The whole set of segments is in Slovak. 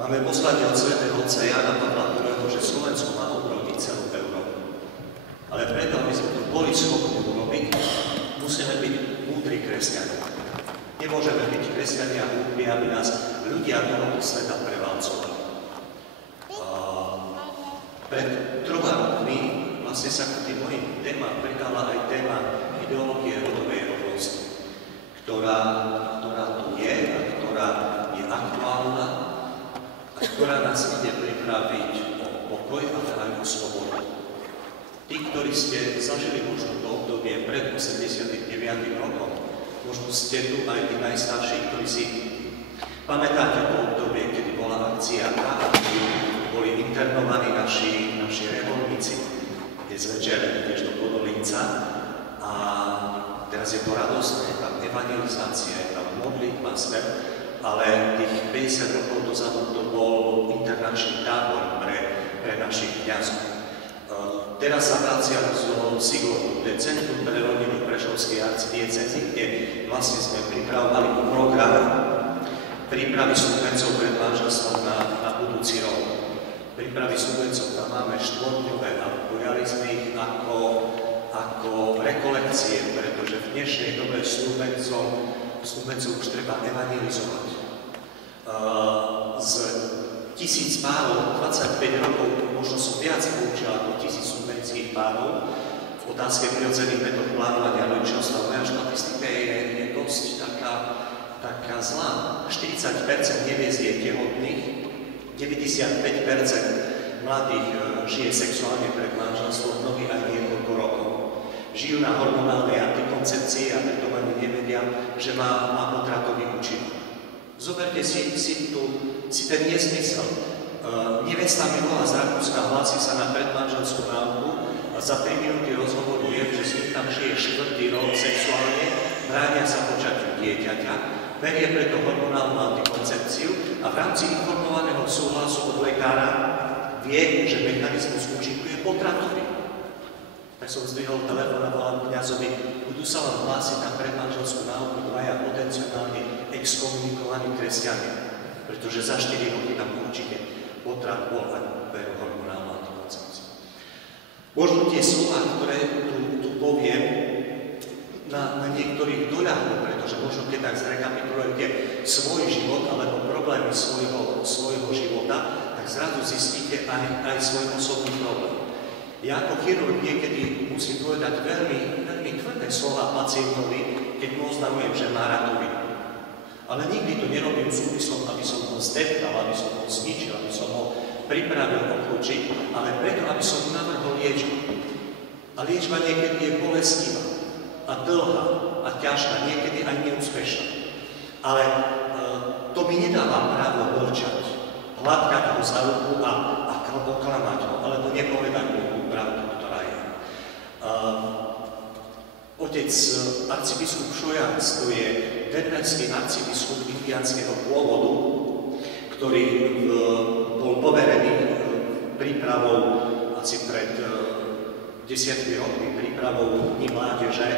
Máme poslanie od svätého otca Jana Pavla II, že Slovensko má obroviť celú Európu. Ale preto, aby sme to boli schopní urobiť, musíme byť múdri kresťania. Nemôžeme byť kresťania múdri, aby nás ľudia tohoto sveta prevalcovali. Pred 3 rokmi vlastne sa k tým mojim témam pridala aj téma ideológie rodovej rovnosti, ktorá tu je a ktorá je aktuálna a ktorá nás ide pripraviť o pokoj, ale aj o slobodu. Tí, ktorí ste zažili možno to obdobie pred 89. rokom, možno ste tu aj tí najstarší, ktorí si pamätáte to obdobie, kedy bola akcia K, boli internovaní naši reholníci, dnes večer tiež do Podolínca a teraz je to radostné, je tam evangelizácia, je tam modlitba, spev, ale tých 50 rokov dozadu to bol internačný tábor pre našich kňazov. Teraz sa vraciam zo Sigortu, to je Centrum pre rodinu Prešovskej arcidiecézy, kde vlastne sme pripravovali program prípravy snúbencov pred manželstvom na budúci rok. Prípravy snúbencov tam máme 4-dňové a pojali sme ich ako rekolekcie, pretože v dnešnej dobe snúbencov už treba evangelizovať. Z 1000 párov, 25 rokov, možno som viac poučil ako 1000 snúbenských párov v otázke prirodzených metód plánovania rodičovstva. Moja štatistika je dosť taká zlá. 40% neviez je tehotných, 95% mladých žije sexuálne pred manželstvom, mnohí aj niekoľko rokov. Žijú na hormonálnej antikoncepcii a preto ani nevedia, že má potratový účinok. Zoberte si ten nesmysel. Nevesta mi volá z Rakúska, hlási sa na predmanželskú náuku a za 3 minúty rozhovoru viem, že s ním tam žije 4. rok sexuálne, bránia sa počatiu dieťaťa, berie preto hormonálnu antikoncepciu a v rámci informovaného súhlasu od lekára vie, že mechanizmus účinkuje potratový. Tak som zdvihol telefón a volám kňazovi, budú sa vám hlásiť na predmanželskú náuku 2 potenciálne exkomunikovaní kresťania, pretože za 4 roky tam určite potrat bol a berú hormonálnu antikoncepciu. Možno tie slova, ktoré tu poviem, na niektorých doľahnú, pretože možno keď tak zrekapitulujete svoj život alebo problémy svojho života, tak zrazu zistíte aj svoj osobný problém. Ja ako chirurg niekedy musím povedať veľmi tvrdé slova pacientovi, keď mu oznamujem, že má rakovinu. Ale nikdy to nerobím s úmyslom, aby som ho zdeptal, aby som ho zničil, aby som ho pripravil okľúčiť, ale preto, aby som mu navrhol liečbu. A liečba niekedy je bolestivá a dlhá a ťažká, niekedy aj neúspešná. Ale to mi nedáva právo mlčať, hladkať ho za ruku a oklamať ho, alebo nepovedať mu tú pravdu, ktorá je. Otec arcibiskup Šojanc, to je denverský arcibiskup indiánskeho pôvodu, ktorý bol poverený prípravou asi pred 10 rokmi prípravou Dní mládeže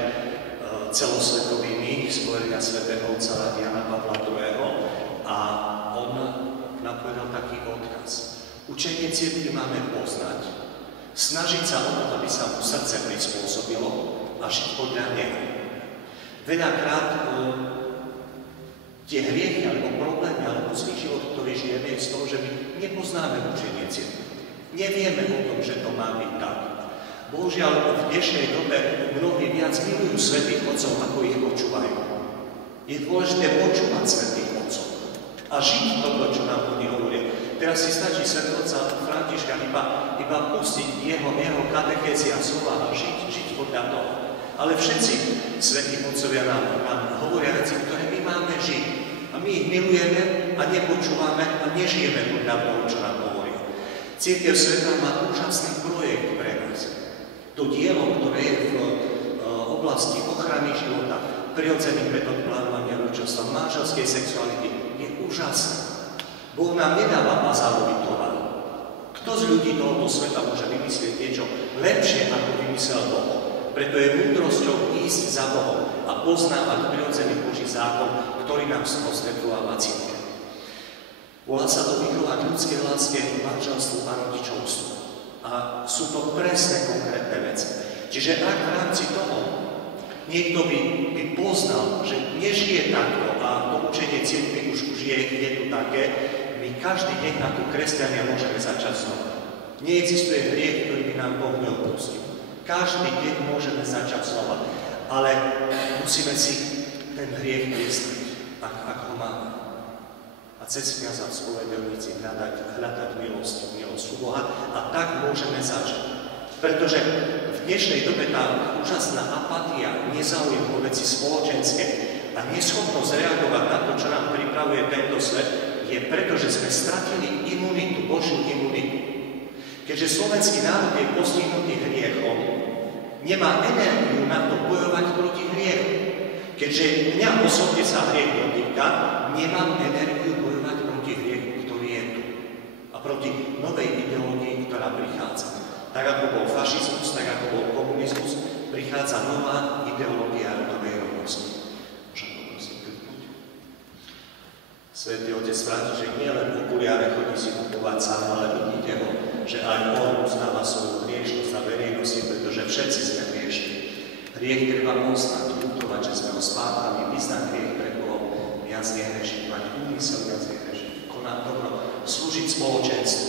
celosvetovými z poverenia svätého otca Jana Pavla II. A on nám povedal taký odkaz. Učenie cirkvi máme poznať, snažiť sa o to, aby sa mu srdce prispôsobilo a žiť podľa neho. Veľakrát tie hriechy alebo problémy alebo zlý život, ktorý žijeme, je z toho, že my nepoznáme učenie cirkvi. Nevieme o tom, že to má byť tak. Bohužiaľ, v dnešnej dobe mnohí viac milujú svätých otcov, ako ich počúvajú. Je dôležité počúvať svätých otcov a žiť toto, čo nám oni hovoria. Teraz si stačí svätého otca Františka iba pustiť jeho katechézy a slova a žiť podľa toho. Ale všetci svätí otcovia nám hovoria veci, ktoré my máme žiť. A my ich milujeme a nepočúvame a nežijeme podľa toho, čo nám hovoria. Cirkev sveta má úžasný projekt pre nás. To dielo, ktoré je v oblasti ochrany života, prirodzených metód plánovania rodičovstva, manželskej sexuality, je úžasné. Boh nám nedáva bazárový tovar. Kto z ľudí tohoto sveta môže vymyslieť niečo lepšie, ako vymyslel Boh? Preto je múdrosťou ísť za Bohom a poznávať prirodzený Boží zákon, ktorý nám z toho osvetľováva cirkev. Volá sa to vychovať ľudské láske, manželstvu a rodičovstvu. A sú to presné konkrétne veci. Čiže ak v rámci toho niekto by poznal, že nežije takto a to učenie cirkvi už je tu také, my každý deň ako kresťania môžeme začať znova. Neexistuje hriech, ktorý by nám Boh neodpustil. Každý deň môžeme začať znova, ale musíme si ten hriech priznať, ak ho máme. A cez kňaza v spovedelnici hľadať milosť u Boha a tak môžeme začať. Pretože v dnešnej dobe tá úžasná apatia, nezáujem o veci spoločenské a neschopnosť reagovať na to, čo nám pripravuje tento svet, je preto, že sme stratili imunitu, Božiu imunitu. Keďže slovenský národ je postihnutý hriechom, nemá energiu na to bojovať proti hriechu. Keďže mňa osobne sa hriech dotýka, nemám energiu bojovať proti hriechu, ktorý je tu. A proti novej ideológii, ktorá prichádza. Tak ako bol fašizmus, tak ako bol komunizmus, prichádza nová ideológia novej rovnosti. Môžem poprosiť kliknúť. Svätý Otec František nielen v okuliare chodí si kupovať sám, ale vidíte ho, že aj on uznáva svoju hriešnosť na verejnosti, pretože všetci sme hriešni. Hriech treba poznať, ľutovať, že sme ho spáchali, vyznať hriech pred Bohom, viac nehrešiť, mať úmysel viac nehrešiť, konať dobro, slúžiť spoločenstvu.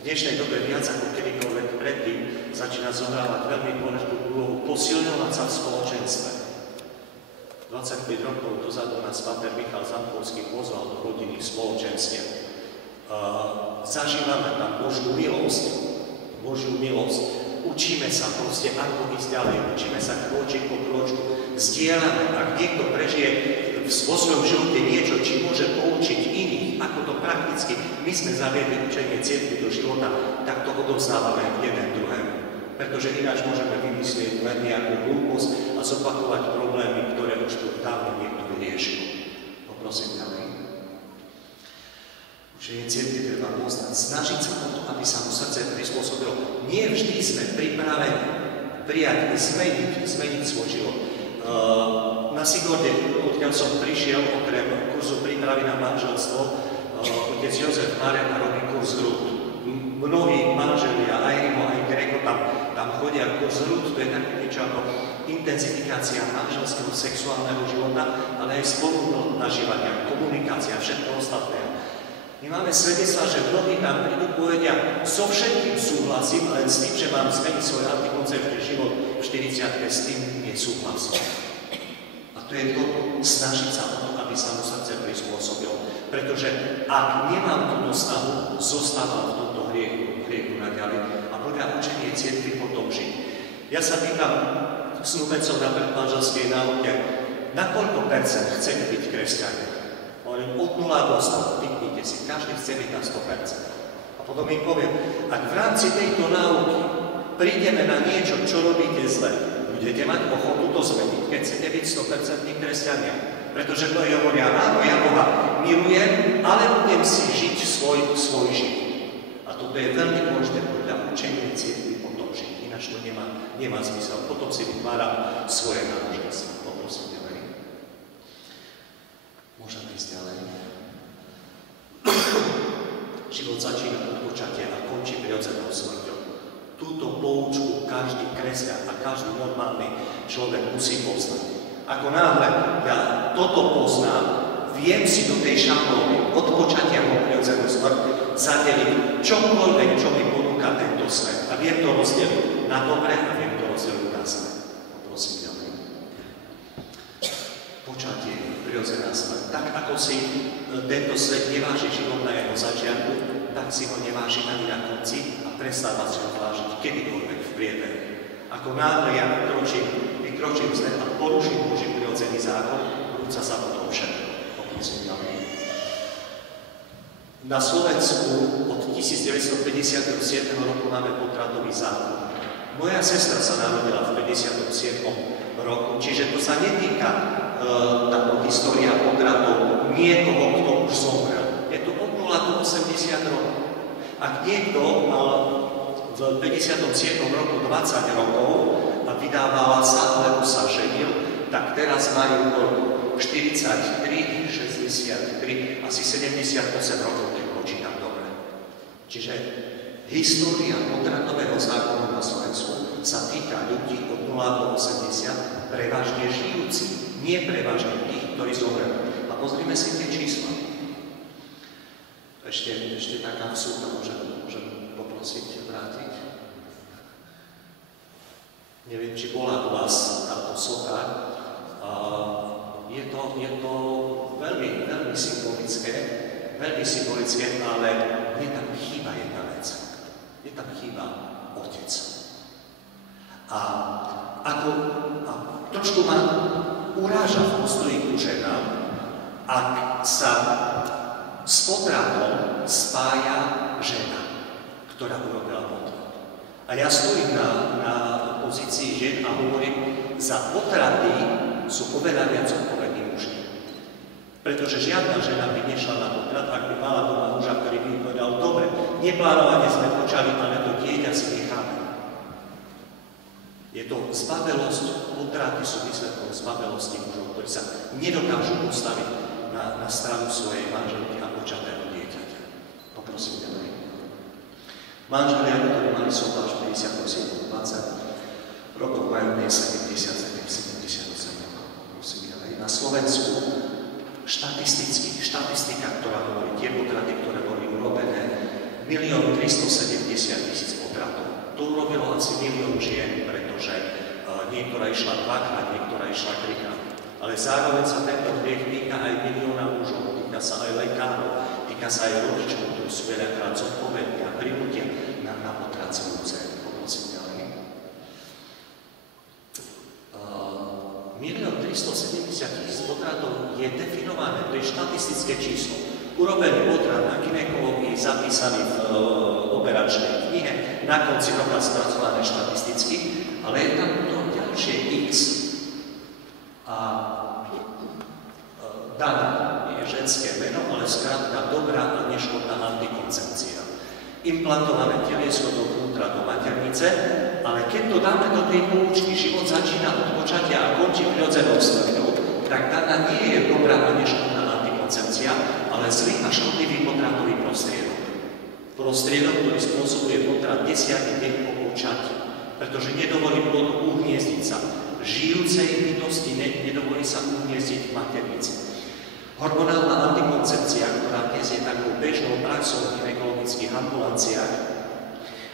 V dnešnej dobe viac ako kedykoľvek predtým začína zohrávať veľmi dôležitú úlohu posilňovať sa v spoločenstve. 25 rokov dozadu nás páter Michal Zamkovský pozval do rodinných spoločenstiev. Zažívame tam Božiu milosť, učíme sa proste, ako ísť ďalej, učíme sa krôčik po krôčku, zdieľame, ak niekto prežije vo svojom živote niečo, či môže poučiť iných, ako to prakticky my sme zaviedli učenie cirkvi do života, tak to odovzdávame jeden druhému. Pretože ináč môžeme vymyslieť len nejakú hlúposť a zopakovať problémy, ktoré už tu dávno niekto vyriešil. Poprosím ďalej. Učenie cirkvi treba poznať, snažiť sa o to, aby sa mu srdce prispôsobilo. Nie vždy sme pripravení prijať, zmeniť svoj život. Na Sigorde, odkiaľ som prišiel, okrem kurzu prípravy na manželstvo, otec Jozef Marek robí kurz Rúd. Mnohí manželia, aj Rimo, aj Greko tam chodia kurz Rúd, to je také niečo ako intenzifikácia manželského sexuálneho života, ale aj spolu nažívania, komunikácia, všetko ostatné. My máme svedectvá, že mnohí tam prídu, povedia, so všetkým súhlasím, len s tým, že mám zmeniť svoj antikoncepčný život v 40-ke, s tým nesúhlasím. A to je to, snažiť sa o to, aby sa mu srdce prispôsobilo. Pretože ak nemám túto snahu, zostávam v tomto hriechu naďalej a podľa učenie cirkvi potom žiť. Ja sa pýtam snúbencov na predmanželskej náuke, na koľko percent chcete byť kresťania? Hovorím, od 0 do 100, vypnite si, každý chce byť na 100%. A potom im poviem, ak v rámci tejto náuky prídeme na niečo, čo robíte zle, budete mať ochotu to zmeniť, keď chcete byť 100% kresťania. Pretože to je hovoria, áno, ja Boha milujem, ale budem si žiť svoj život. A toto je veľmi dôležité podľa učenia cirkvi potom žiť, ináč to nemá zmysel. Potom si vytváram svoje náboženstvo. Poprosím ďalej. Môžeme ísť ďalej. Život začína od počatia a končí prirodzenou smrťou. Túto poučku každý kresťan a každý normálny človek musí poznať. Ako náhle ja toto poznám, viem si do tej šablóny od počatia po prirodzenú smrť zadeliť čokoľvek, čo mi ponúka tento svet. A viem to rozdeliť na dobre a viem to rozdeliť na zlé. Poprosím ďalej. Počatie, prirodzená smrť. Tak ako si tento svet neváži život na jeho začiatku, tak si ho neváži ani na konci a prestáva si ho vážiť kedykoľvek v priebehu. Ako náhle ja vykročím zle a poruším Boží prirodzený zákon, vrúca sa potom všetko. Poprosím ďalej. Na Slovensku od 1957 roku máme potratový zákon. Moja sestra sa narodila v 57. roku, čiže to sa netýka táto história potratov niekoho, kto už zomrel. Je to od 0 do 80 rokov. Ak niekto mal v 57. roku 20 rokov a vydávala sa, alebo sa ženil, tak teraz majú 43, 63 žili asi 78 rokov, keď počítam dobre. Čiže história potratového zákona na Slovensku sa týka ľudí od 0 do 80, prevažne žijúci, nie prevažne tých, ktorí zomreli. A pozrime si tie čísla. Ešte taká vsúka môžem poprosiť vrátiť. Neviem, či bola u vás táto socha. Je to veľmi symbolické, ale mne tam chýba jedna vec. Mne tam chýba Otec. A trošku ma uráža v postoji ku ženám, ak sa s potratom spája žena, ktorá urobila potrat. A ja stojím na pozícii žien a hovorím, za potraty sú oveľa viac odpovední muži. Pretože žiadna žena by nešla na potrat, ak by mala doma muža, ktorý by povedal, dobre, neplánovane sme počali, ale to dieťa si necháme. Je to zbabelosť, potraty sú výsledkom zbabelosti mužov, ktorí sa nedokážu postaviť na stranu svojej manželky a počatého dieťaťa. Poprosím ďalej. Manželia, ktorí mali súhlas 57, 20 rokov, majú dnes 77, 78 rokov. Prosím ďalej. Na Slovensku štatistika, ktorá hovorí tie potraty, ktoré boli urobené, 1 370 000 potratov. To urobilo asi 1 000 000 žien, pretože niektorá išla 2-krát, niektorá išla 3-krát. Ale zároveň sa tento hriech týka aj milióna mužov, týka sa aj lekárov, týka sa aj rodičov, ktorí sú veľakrát zodpovední a prinútia na potracujúce. Poprosím ďalej. 1 370 000 potratov je definované, to je štatistické číslo. Urobený potrat na gynekológii zapísaný v operačnej knihe, na konci roka spracované štatisticky, ale je tam to ďalšie X. A Dana je ženské meno, ale skrátka dobrá a neškodná antikoncepcia. Implantované teliesko dovnútra do maternice, ale keď to dáme do tej poučky, život začína od počatia a končí prirodzenou smrťou, tak Dana nie je dobrá a neškodná antikoncepcia, ale zlý a škodlivý potratový prostriedok. Prostriedok, ktorý spôsobuje potrat 10. deň po počatí, pretože nedovolí plodu uhniezdiť sa. Žijúcej bytosti nedovolí sa uhniezdiť v maternici. Hormonálna antikoncepcia, ktorá dnes je takou bežnou praxou v gynekologických ambulanciách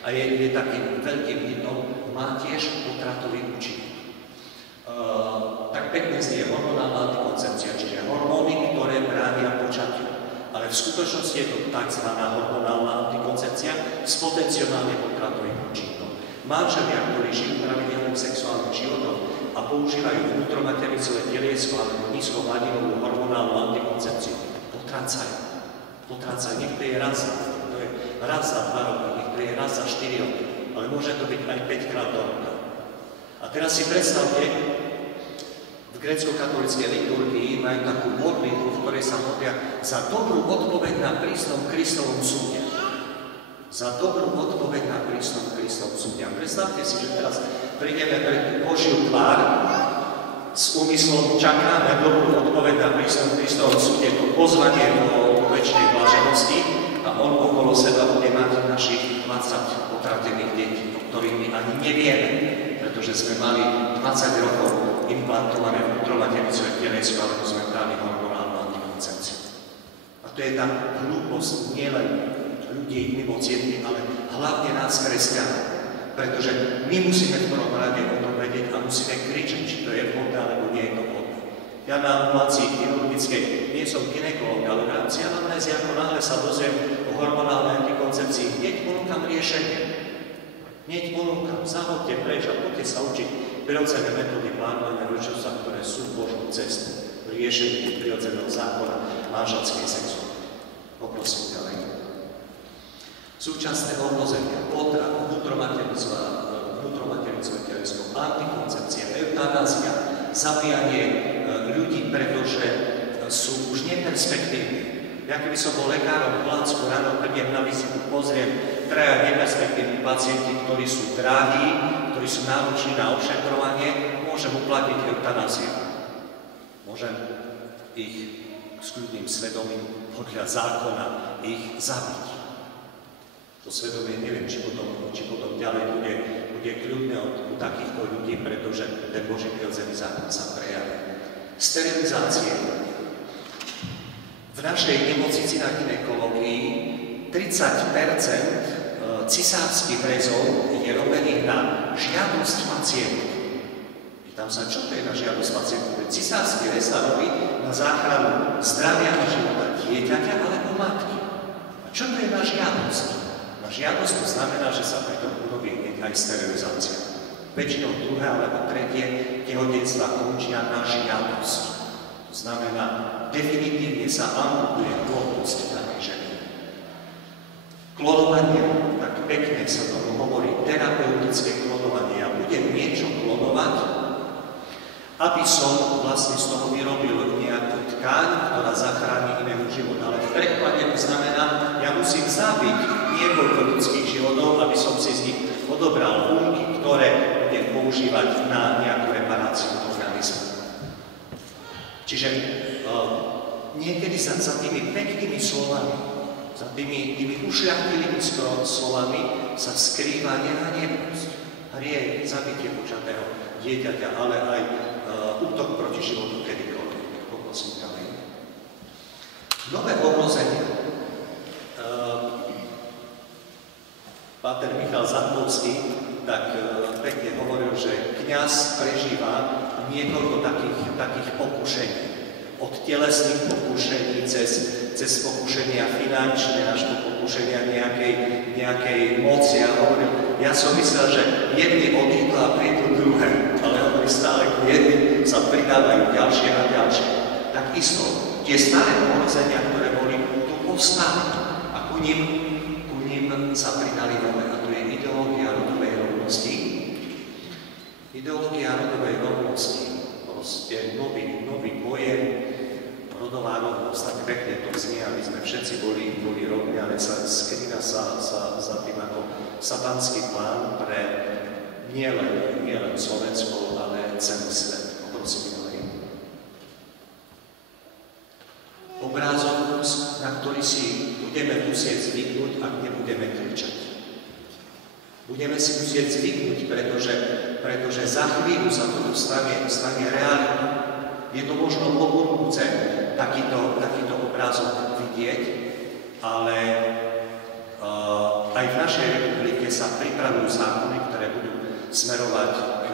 a je takým veľkým hitom, má tiež potratový účinok. Tak pekne znie hormonálna antikoncepcia, čiže hormóny, ktoré bránia počatiu. Ale v skutočnosti je to tzv. Hormonálna antikoncepcia s potenciálne potratovým účinkom. Manželia, ktorí žijú pravidelným sexuálnym životom a používajú vnútromaternicové teliesko alebo nízkohladinovú hormonálnu antikoncepciu, potrácajú. Niekto je raz za 2 roky, niekto je raz za 4 roky, ale môže to byť aj 5 krát do roka. A teraz si predstavte, v grécko-katolíckej liturgii majú takú modlitbu, v ktorej sa modlia za dobrú odpoveď na prísnom Kristovom súde. Za dobrú odpoveď na prísnom Kristovom súde. A predstavte si, že teraz prídeme pred Božiu tvár s úmyslom, čakáme dobrú odpoveď na prísnom Kristovom súde, to pozvanie do večnej blaženosti a on okolo seba bude mať našich 20 potratených detí, o ktorých my ani nevieme, pretože sme mali 20 rokov implantované vnútromaternicové teliesko, alebo sme brali hormonálnu antikoncepciu. A to je tá hlúposť nielen ľudí mimo cirkvi, ale hlavne nás kresťanov. Pretože my musíme v prvom rade o tom vedieť a musíme kričať, či to je vhodné, alebo nie je to vhodné. Ja na ambulácii chirurgickej nie som gynekológ, ale v rámci anamnézy, ako náhle sa dozviem o hormonálnej antikoncepcii, hneď ponúkam riešenie. Hneď ponúkam, zahoďte preč a poďte sa učiť prirodzené metódy plánovania rodičovstva, ktoré sú Božou cestou riešení prirodzeného zákona manželskej sexuálnej. Poprosím ďalej. Súčasné ohrozenia, potrat, vnútromaternicové teliesko, antikoncepcia, eutanázia, zabíjanie ľudí, pretože sú už neperspektívni. Ja keby som bol lekárom v Holandsku, ráno prídem na vizitu, pozriem 3 neperspektívni pacienti, ktorí sú drahí, ktorí sú nároční na ošetrovanie, môžem uplatniť eutanáziu. Môžem ich s kľudným svedomím podľa zákona ich zabiť. To svedomie neviem, či potom ďalej bude kľudné u takýchto ľudí, pretože ten Boží prirodzený zákon sa prejaví. Sterilizácie. V našej nemocnici na gynekológii 30% cisárskych rezov je robených na žiadosť pacientov. Pýtam sa, čo to je na žiadosť pacientov? Cisársky rez sa robí na záchranu zdravia a života dieťaťa alebo matky. A čo to je na žiadosť? Na žiadosť to znamená, že sa pri tom urobí aj sterilizácia. Väčšinou druhé alebo tretie tehotenstva končia na žiadosť. To znamená, definitívne sa amputuje plodnosť danej ženy. Klonovanie, tak pekne sa tomu hovorí, terapeutické klonovanie. Ja budem niečo klonovať, aby som vlastne z toho vyrobil nejakú tkáň, ktorá zachráni inému život. Ale v preklade to znamená, ja musím zabiť niekoľko ľudských životov, aby som si z nich odobral bunky, ktoré budem používať na nejakú reparáciu organizmu. Čiže niekedy za tými peknými slovami, za tými ušľachtilými slovami sa skrýva nehanebnosť. Hriech, zabitie počatého dieťaťa, ale aj útok proti životu kedykoľvek. Poprosím ďalej. Nové ohrozenie. Páter Michal Zandovský tak pekne hovoril, že kňaz prežíva niekoľko takých pokušení. Od telesných pokušení cez pokušenia finančné až po pokušenia nejakej moci. Ja som myslel, že jedni odídu a prídu druhé, ale oni stále k jedným sa pridávajú ďalšie a ďalšie. Takisto tie staré ohrozenia, ktoré boli tu povstali a ku nim sa pridali nové, a to je ideológia rodovej rovnosti. Ideológia rodovej rovnosti, proste nový pojem, rodová rovnosť, tak pekne to znie, aby sme všetci boli rovní, ale skrýva sa za tým ako satanský plán pre nielen Slovensko, ale celý svet. Poprosím ďalej. Obrázok, na ktorý si budeme musieť zvyknúť, ak nebudeme kričať. Budeme si musieť zvyknúť, pretože za chvíľu sa to stane realitou. Je to možno pohodlúce takýto obrázok vidieť, ale aj v našej republike sa pripravujú zákony, ktoré budú smerovať k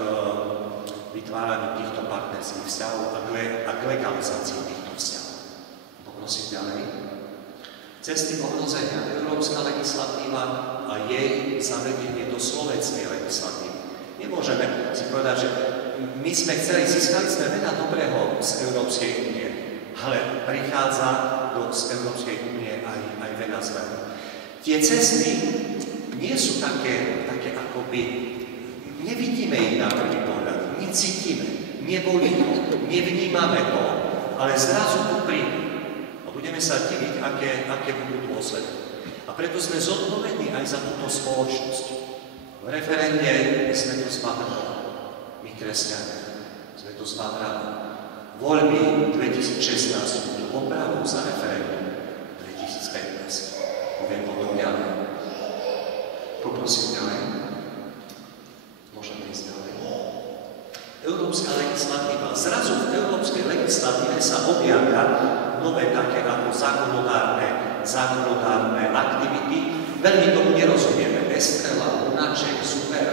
vytváraniu týchto partnerských vzťahov a k legalizácii týchto vzťahov. Poprosím ďalej. Cesty ohrozenia, európska legislatíva a jej zavedenie do slovenskej legislatívy. Nemôžeme si povedať, že my získali sme veľa dobrého z Európskej únie, ale prichádza z Európskej únie aj veľa zlého. Tie cesty nie sú také akoby, nevidíme ich na prvý pohľad, necítime, neboli to, nevnímame to, ale zrazu tu prídu. A budeme sa diviť, aké budú dôsledky. A preto sme zodpovední aj za túto spoločnosť. V referende sme to zbavrali. My, kresťania, sme to zbavrali. Voľby 2016 budú opravou za referendum 2015. Poviem potom ďalej. Poprosím ďalej. Môžeme ísť ďalej. Európska legislatíva. Zrazu v európskej legislatíve sa objavia nové také ako zákonodárne aktivity. Veľmi tomu nerozumieme. Estrela, Lunaček, super.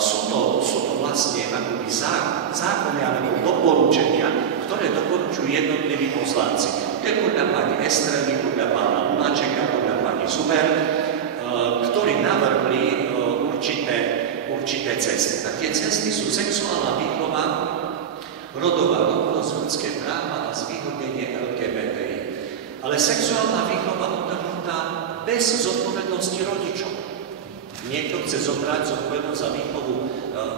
Sú to vlastne akoby zákony alebo doporučenia, ktoré doporučujú jednotliví poslanci. To je podľa pani Estrely, podľa pána Lunačeka, podľa pani Zuber, ktorí navrhli určité cesty. A tie cesty sú sexuálna výchova, rodová rovnosť, ľudské práva a zvýhodnenie LGBTI. Ale sexuálna výchova odtrhnutá bez zodpovednosti rodičov. Niekto chce zobrať zodpovednosť za výchovu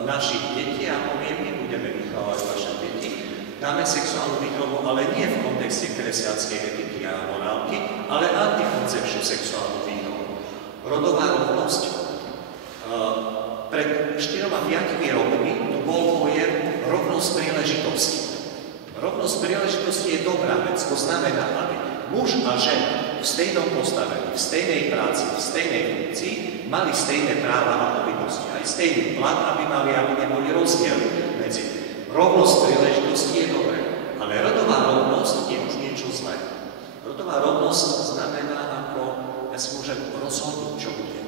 našich detí a povie, my budeme vychovávať vaše deti. Dáme sexuálnu výchovu, ale nie v kontexte kresťanskej etiky a morálky, ale antikoncepčnú sexuálnu výchovu. Rodová rovnosť. Pred 4-5 rokmi tu bol pojem rovnosť príležitostí. Rovnosť príležitosti je dobrá vec, to znamená, aby muž a žena v stejnom postavení, v stejnej práci, v stejnej funkcii mali stejné práva a povinnosti, aj stejný plat, aby mali, aby neboli rozdiely medzi. Rovnosť príležitosti je dobré, ale rodová rovnosť je už niečo zlé. Rodová rovnosť znamená, ako ja si môžem rozhodnúť, čo bude.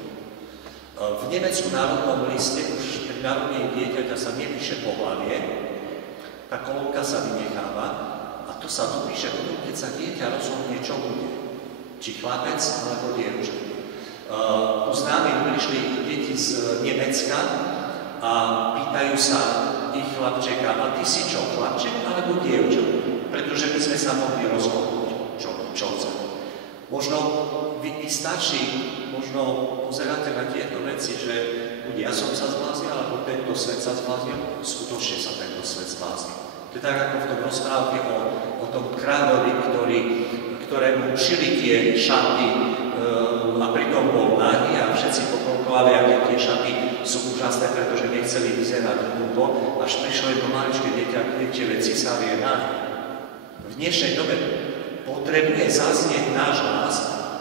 V Nemecku národnom liste už pri narodení dieťaťa sa nepíše pohlavie, tá kolónka sa vynecháva a to sa dopíše potom, keď sa dieťa rozhodne, čo bude. Či chlapec alebo dievča. Tu známi prišli deti z Nemecka a pýtajú sa ich chlapčeka, a ty si čo, chlapček alebo dievča? Pretože by sme sa mohli rozhodnúť, čo chce. Možno vy starší, možno pozeráte na tieto veci, že ja som sa zbláznil, alebo tento svet sa zbláznil, skutočne sa tento svet zbláznil. To je tak, ako v tom rozprávke o tom kráľovi, ktorému šili tie šaty a pritom bol nahý a všetci pokolkovali, aké tie šaty sú úžasné, pretože nechceli vyzerať hlúpo, až prišlo jedno maličké dieťa, kde císar je nahý. V dnešnej dobe potrebuje zaznieť náš hlas,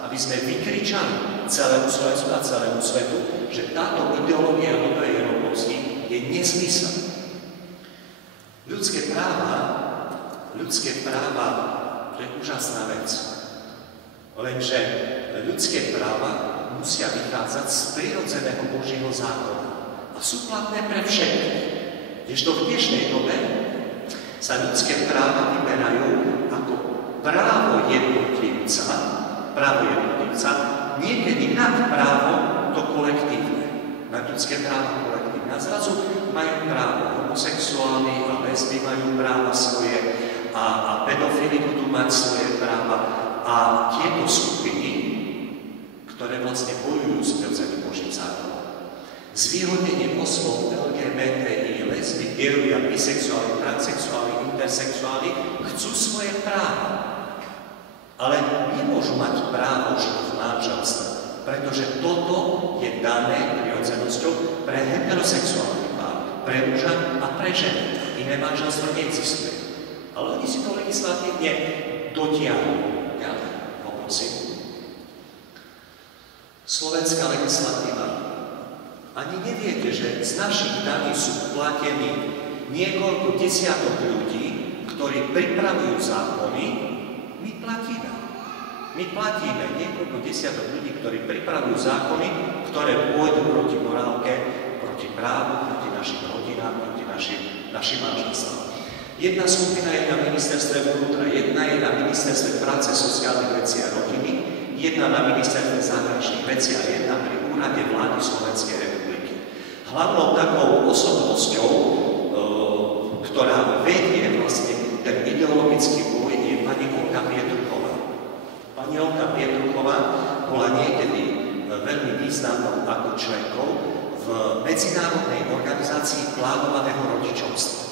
aby sme vykričali celému Slovensku a celému svetu, že táto ideológia rodovej rovnosti je nezmysel. Ľudské práva, to je úžasná vec. Lenže ľudské práva musia vychádzať z prirodzeného Božieho zákona a sú platné pre všetkých. Kdežto v dnešnej dobe sa ľudské práva vyberajú ako právo jednotlivca, niekedy nad právo to kolektívne, nad ľudské práva kolektívne. A zrazu majú právo homosexuálni a lesby majú práva svoje a pedofili budú mať svoje práva a tieto skupiny, ktoré vlastne bojujú s prirodzeným Božím zákonom. Zvýhodnenie osôb LGBTI, lesby, gejovia, bisexuáli, transsexuáli, intersexuáli chcú svoje práva. Ale nemôžu mať právo žiť v manželstve, pretože toto je dané prirodzenosťou pre heterosexuálny pár, pre muža a pre ženu. Iné manželstvo neexistuje. Ale oni si to legislatívne dotiahnu. Ja poprosím. Slovenská legislatíva. Ani neviete, že z našich daní sú platení niekoľko desiatok ľudí, ktorí pripravujú zákony. My platíme niekoľko desiatok ľudí, ktorí pripravujú zákony, ktoré pôjdu proti morálke, proti právu, proti našim rodinám, proti našim manželstvám. Jedna skupina je na ministerstve vnútra, jedna je na ministerstve práce, sociálnych vecí a rodiny, jedna na ministerstve zahraničných vecí a jedna pri úrade vlády Slovenskej republiky. Hlavnou takou osobnosťou, ktorá vedie vlastne ten ideologický boj, je pani Olga Pietruchová. Pani Olga Pietruchová bola niekedy veľmi významnou ako členkou v Medzinárodnej organizácii plánovaného rodičovstva.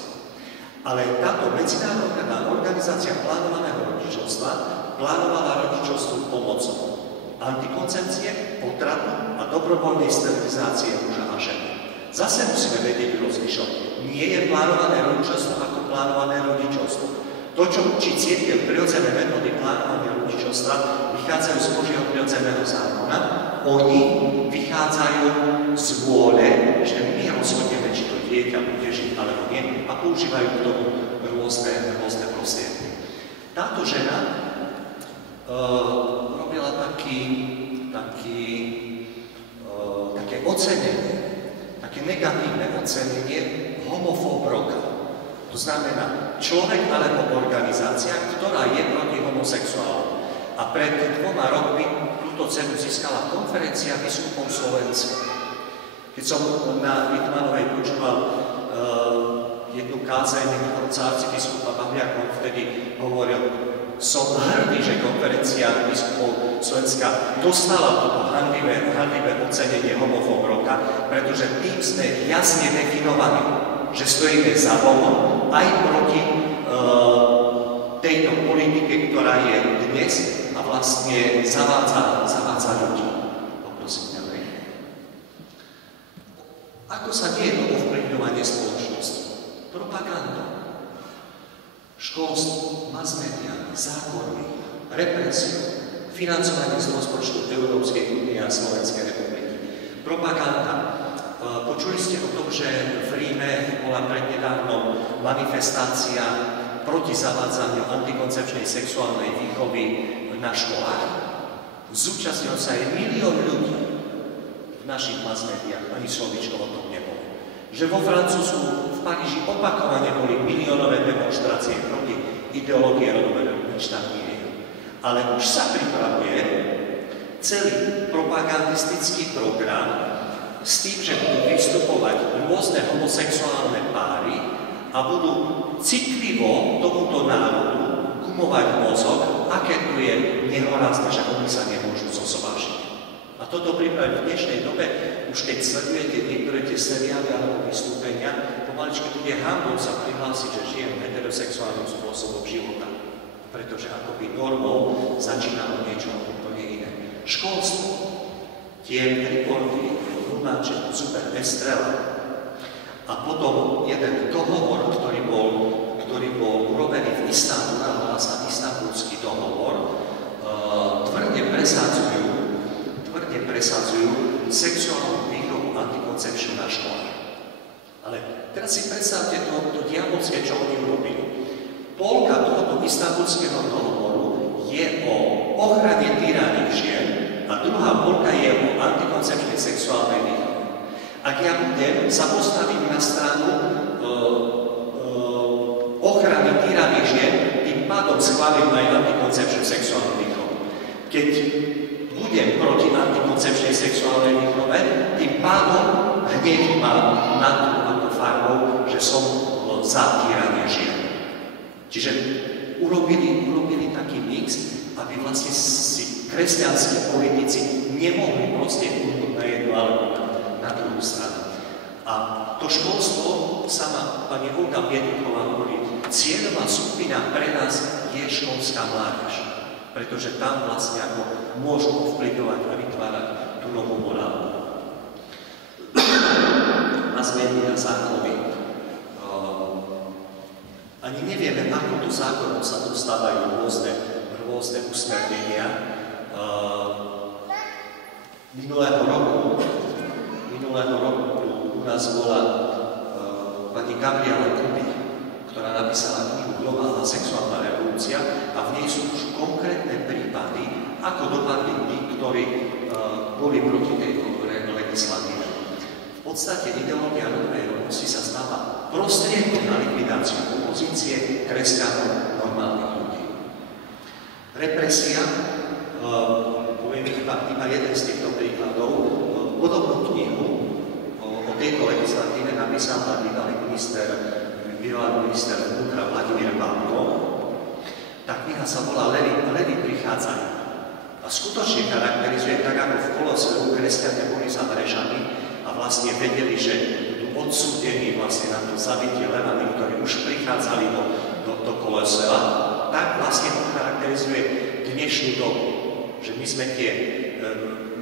Ale táto Medzinárodná organizácia plánovaného rodičovstva plánovala rodičovstvo pomocou antikoncepcie, potratu a dobrovoľnej sterilizácie muža a ženy. Zase musíme vedieť rozlišovať. Nie je plánované rodičovstvo ako plánované rodičovstvo. To, čo učí cirkev prirodzené metódy plánovania rodičovstva, vychádzajú z Božieho prirodzeného zákona. Oni vychádzajú z vôle, že my rozhodneme, či to dieťa bude žiť alebo nie, a používajú k tomu rôzne prostriedky. Táto žena robila také ocenenie, také negatívne ocenenie homofób roka. To znamená človek alebo organizácia, ktorá je proti homosexuálom. A pred 2 rokmi túto cenu získala konferencia biskupov Slovenska. Keď som na Litmanovej počúval jednu kázeň arcibiskupa Pavliaka, vtedy hovoril, som hrdý, že konferencia biskupov Slovenska dostala toto hanlivé ocenenie homofób roka, pretože tým sme jasne definovali, že stojíme za Bohom aj proti tejto politike, ktorá je dnes a vlastne zavádza ľudí. Poprosím ďalej. Ako sa deje to ovplyvňovanie spoločnosti? Propaganda. školstvo, mass media, zákony, represiu, financovanie z rozpočtu Európskej únie a Slovenskej republiky, propaganda. Počuli ste o tom, že v Ríme bola prednedávnom manifestácia proti zavádzaniu antikoncepčnej sexuálnej výchovy na školách? Zúčastnilo sa aj 1 000 000 ľudí v našich mass médiách, ani slovíčko o tom nebolo. Že vo Francúzsku, v Paríži opakovane boli miliónové demonštrácie proti ideológie rodového vyčtávania. Ale už sa pripravuje celý propagandistický program s tým, že budú vystupovať rôzne homosexuálne páry a budú citlivo tomuto národu gumovať mozog, aké tu je nehorázne, že oni sa nemôžu zosobášiť. A toto pripraviť v dnešnej dobe, už keď sledujete niektoré tie seriály alebo vystúpenia, pomaličky bude hanbou sa prihlásiť, že žijem heterosexuálnym spôsobom života. Pretože akoby normou začínalo niečo úplne iné. Školstvo, tie reporty, Lunáček, Zuber, Estrela a potom jeden dohovor, ktorý bol urobený v Istanbule, volá sa Istanbulský dohovor, tvrdne presadzujú sexuálnu výchovu antikoncepčnú na školách. Ale teraz si predstavte to diabolské, čo oni urobili. Polka tohoto istanbulského dohovoru je o ochrane týraných žien a druhá polka je o antikoncepčnej sexuálnej výchove. Ak ja sa postavím na stranu ochrany týraných žien, tým pádom schválim aj antikoncepčnú sexuálnu výchovu. Keď budem proti antikoncepčnej sexuálnej výchove, tým pádom hneď mám na tú ako farbou, že som za týranie žien. Čiže urobili taký mix, aby vlastne si kresťanskí politici nemohli proste uhnúť na jednu alebo na druhú stranu. A to školstvo, sama pani Olga Pietuchová hovorí, cieľová skupina pre nás je školská mládež, pretože tam vlastne ako môžu ovplyvňovať a vytvárať tú novú morálu. Na zmeny a zákony. Ani nevieme, ako do zákonov sa dostávajú rôzne usmernenia. Minulého roku u nás bola pani Gabriela Kuby, ktorá napísala knihu Globálna sexuálna revolúcia a v nej sú už konkrétne prípady, ako dopadli tí, ktorí boli proti tejto legislatíve. V podstate ideológia rodovej rovnosti sa stáva prostriedkom na likvidáciu opozície kresťanov normálnych ľudí. Represia, poviem iba jeden z týchto príkladov, podobnú knihu o tejto legislatíve napísal bývalý minister vnútra Vladimír Pálko. Tá kniha sa volá Levy prichádzajú. A skutočne charakterizuje tak, ako v Koloseu kresťania boli zamrežaní a vlastne vedeli, že budú odsúdení vlastne na to zabitie levami, ktorí už prichádzali do Kolosea, tak vlastne to charakterizuje dnešnú dobu. Že my sme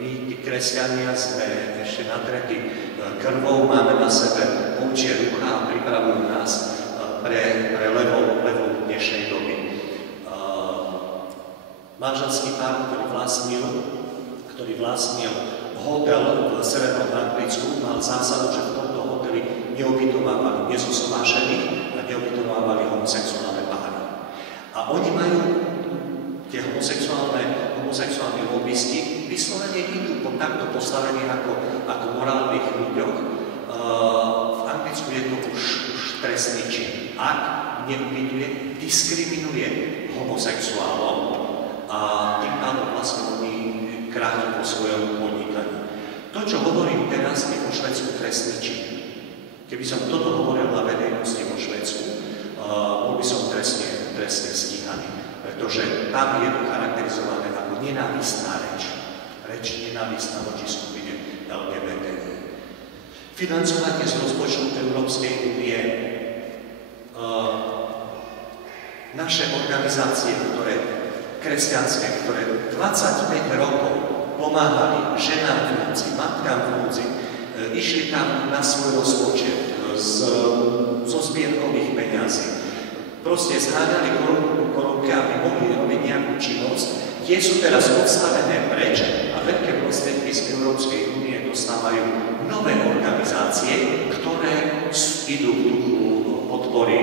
my tí kresťania, sme ešte natretí krvou, máme na sebe ovčie rúcha a pripravujú nás pre levov dnešnej doby. Manželský pár, ktorý vlastnil hotel v Severnom Anglicku, mal zásadu, že v tomto hoteli neubytovávali nezosobášených a neubytovávali homosexuálne páry. A oni majú tie homosexuálne lobbysti vyslovene idú po takto postavených ako morálnych ľuďoch. V Anglicku je to už trestný čin. Ak neubytuje, diskriminuje homosexuálov a tým pádom vlastne oni kráľujú po svojom podnikaní. To, čo hovorím teraz, je vo Švédsku trestný čin. Keby som toto hovoril na verejnosti vo Švédsku, bol by som trestne stíhaný. Pretože tam je to charakterizované ako nenávistná reč. Reč nenávistná voči skupine LGBTI. Financovanie z rozpočtu Európskej únie. Naše organizácie, kresťanské, ktoré 25 rokov pomáhali ženám v núdzi, matkám v núdzi, išli tam na svoj rozpočet zo zbierkových peňazí. proste zháňali korunky, aby mohli robiť nejakú činnosť. Tie sú teraz odstavené preč a veľké prostriedky z Európskej únie dostávajú nové organizácie, ktoré idú v duchu podpory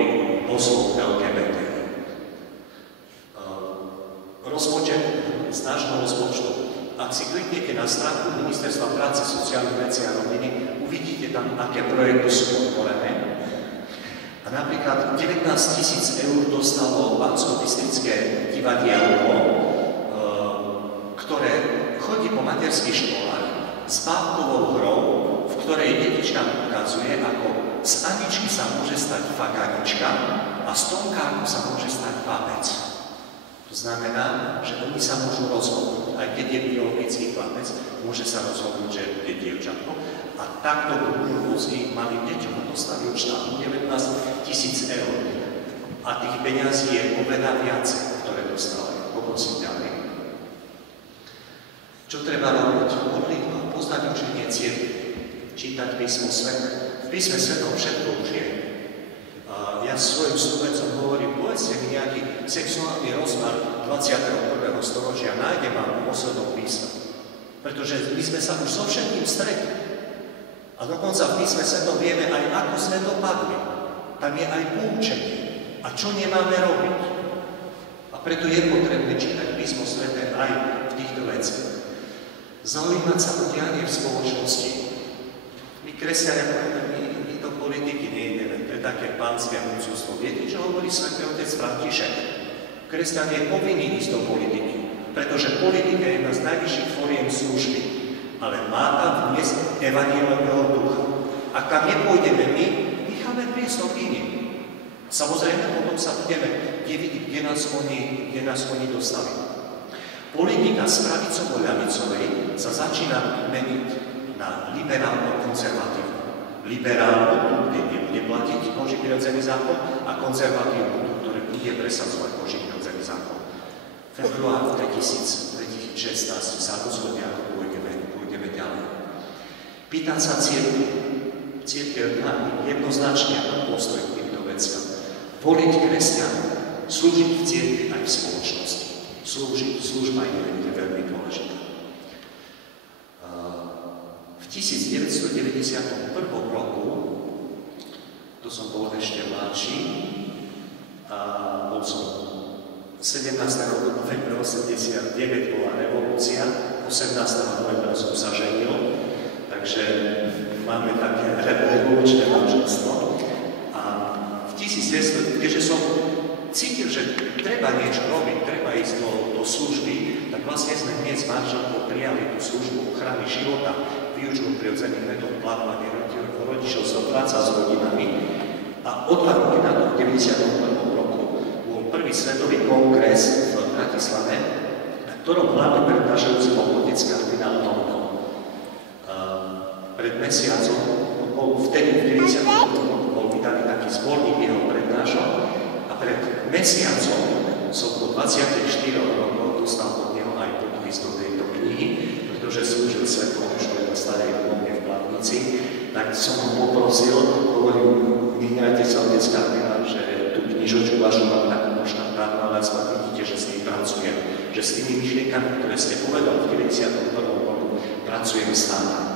osôb LGBT. Rozpočet z nášho rozpočtu. Ak si kliknete na stránku Ministerstva práce, sociálnych vecí a rodiny, uvidíte tam, aké projekty sú podporené. A napríklad 19 000 eur dostalo Banskobystrické divadielko, ktoré chodí po materských školách s bábkovou hrou, v ktorej detička ukazuje, ako z Aničky sa môže stať fakt Anička a z Tomkáku sa môže stať babec. To znamená, že oni sa môžu rozhodnúť, aj keď je biologický chlapec, môže sa rozhodnúť, že je dievčatko. A takto budú rôznych malým deťom dostali od štátu 19 000 eur. A tých peňazí je oveľa viacej, ktoré dostali. Poprosím ďalej. Čo treba robiť? Modlitba, poznať učenie cirkvi, čítať písmo sveta. V písme svetom všetko už je. Ja svojim stúpencom hovorím, povedzte mi nejaký sexuálny rozmar 21. storočia, nájdem vám v poslednom písme. Pretože my sme sa už so všetkým stretli. A dokonca v písme svetom vieme aj, ako sme dopadli. Tam je aj poučenie. A čo nemáme robiť. A preto je potrebné čítať písmo sveté aj v týchto veciach. Zaujímať sa o dianie v spoločnosti. My kresťania, my do politiky nejdeme, pre také pánske múcovstvo. Viete, čo hovorí svätý otec František? Kresťan je povinný ísť do politiky, pretože politika je jedna z najvyšších foriem služby, ale má tam vniesť evanjeliového ducha. Ak tam nepôjdeme my, necháme priestor iným. Samozrejme, potom sa budeme diviť, kde nás oni dostali. Politika z pravicovo-ľavicovej sa začína meniť na liberálno-konzervatívnu. Liberálnu, kde nebude platiť Boží prirodzený zákon, a konzervatívnu, ktorý bude presadzovať Boží prirodzený zákon. Február 2016 sa rozhodne, ako pôjdeme ďalej. Pýtať sa cirkvi. Cirkev jednoznačne ako postoj k týmto veciam. Voliť kresťanov, slúžiť v cirkvi aj v spoločnosti. Služba je veľmi dôležitá. V 1991 roku, to som bol ešte mladší, a bol som 17. novembra 89 bola revolúcia, 18. novembra som sa ženil, takže máme také revolučné manželstvo. A v 1900, keďže som cítil, že treba niečo robiť, treba ísť do služby, tak vlastne sme hneď s manželkou prijali tú službu ochrany života, výučbu prirodzených metód plánovania rodičovstva, práca s rodinami. A o 2 roky na to, v 91. roku, bol prvý svetový kongres v Bratislave, na ktorom hlavne prednášajúci bol otec kardinál Tomko. Pred mesiacom, vtedy v 91. roku bol vydaný taký zborník jeho prednášok a pred mesiacom som po 24 rokoch dostal od neho aj podpis do tejto knihy, pretože slúžil svetom už v starej domovne v Plavnici, tak som ho poprosil, hovorím, vyhrajte sa otec kardinál, že tú knižočku vašu mám takú poštantárnu, ale aspoň vidíte, že s ním pracujem, že s tými myšlienkami, ktoré ste povedal v 91. roku, pracujem stále.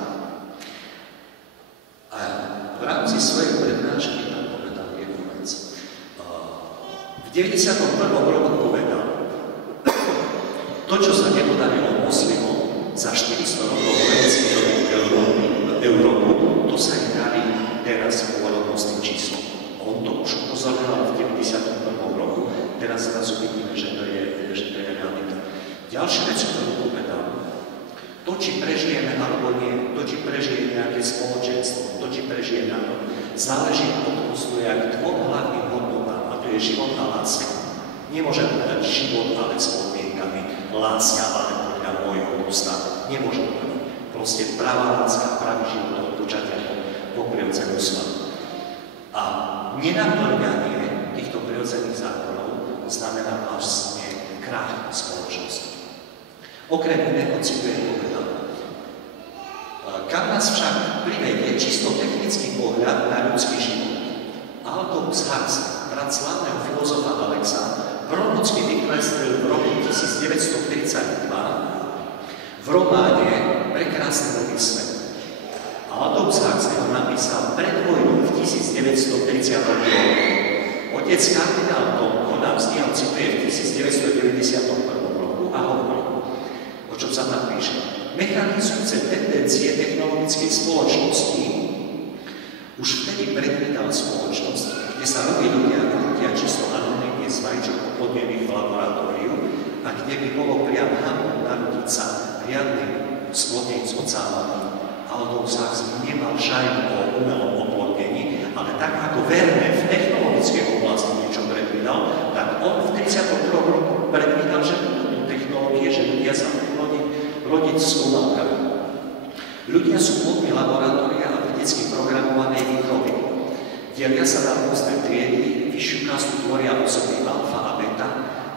A v rámci svojej prednášky tam povedal jednu vec. V 91. roku povedal, to, čo sa nepodarilo moslimom za 400 rokov vojenských Európu, to sa im darí teraz pôrodnostným číslom. On to už upozorňoval v 91. roku, teraz vidíme, že to je realita. Ďalšia vec, ktorú povedal, to, či prežijeme alebo nie, to, či prežije nejaké spoločenstvo, to, či prežije národ, záleží od postoja k dvom hlavným hodnotám, a to je život a láska. Nemôžem povedať život, ale s podmienkami, láska, ale podľa môjho ústa. Nemôžem povedať. Proste pravá láska, pravý život od počatia po prirodzenú smrť. A nenaplňanie týchto prirodzených zákonov znamená vlastne krach spoločnosti. Okrem iného citujem povedal. Kam nás však privedie čisto technický pohľad na ľudský život? Aldous Huxley, brat slávneho filozofa Alexa, prorocky vykreslil v roku 1932 v románe Prekrásny nový svet. Aldous Huxley ho napísal pred vojnou v 1932. Otec kardinál Tomko nám z neho cituje v 1991 roku a hovorí, o čom sa tam píše. Mechanizujúce tendencie technologickej spoločnosti už vtedy predvídal spoločnosť, kde sa noví ľudia čisto anonymne z vajíčok oplodnených v laboratóriu a kde by bolo priam hanbou narodiť sa riadnym splodným s ocávaním. Aldous Huxley nemal šajnu o umelom oplodnení, ale tak ako Werner v technologickej oblasti niečo predvídal, tak on v 32. roku predvídal, že budú technológie, že ľudia sa budú rodiť s umelkami. Ľudia sú plodní laboratória a vedecky programovanej výchovy. Delia sa na rôzne triedy, vyššiu kastu tvoria osoby alfa a beta,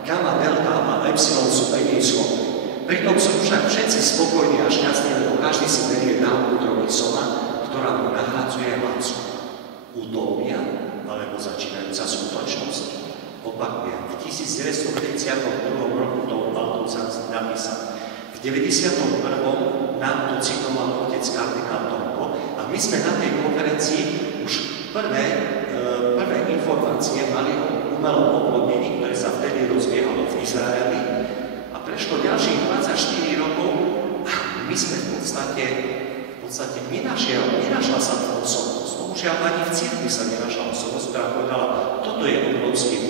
gamma, delta a epsilon sú menej schopní. Pritom sú však všetci spokojní a šťastní, lebo každý si berie dávku drogy soma, ktorá mu nahradzuje hladcu. Utópia alebo začínajúca skutočnosť. Opakujem, v 1932 roku to Aldous Huxley napísal. V 91. nám to citoval otec kardinál Tomko a my sme na tej konferencii už prvé informácie mali o umelom oplodnení, ktoré sa vtedy rozbiehalo v Izraeli. Prešlo ďalších 24 rokov a my sme v podstate nenašla sa tá osobnosť. Bohužiaľ ani v cirkvi sa nenašla osobnosť, ktorá povedala, toto je obrovským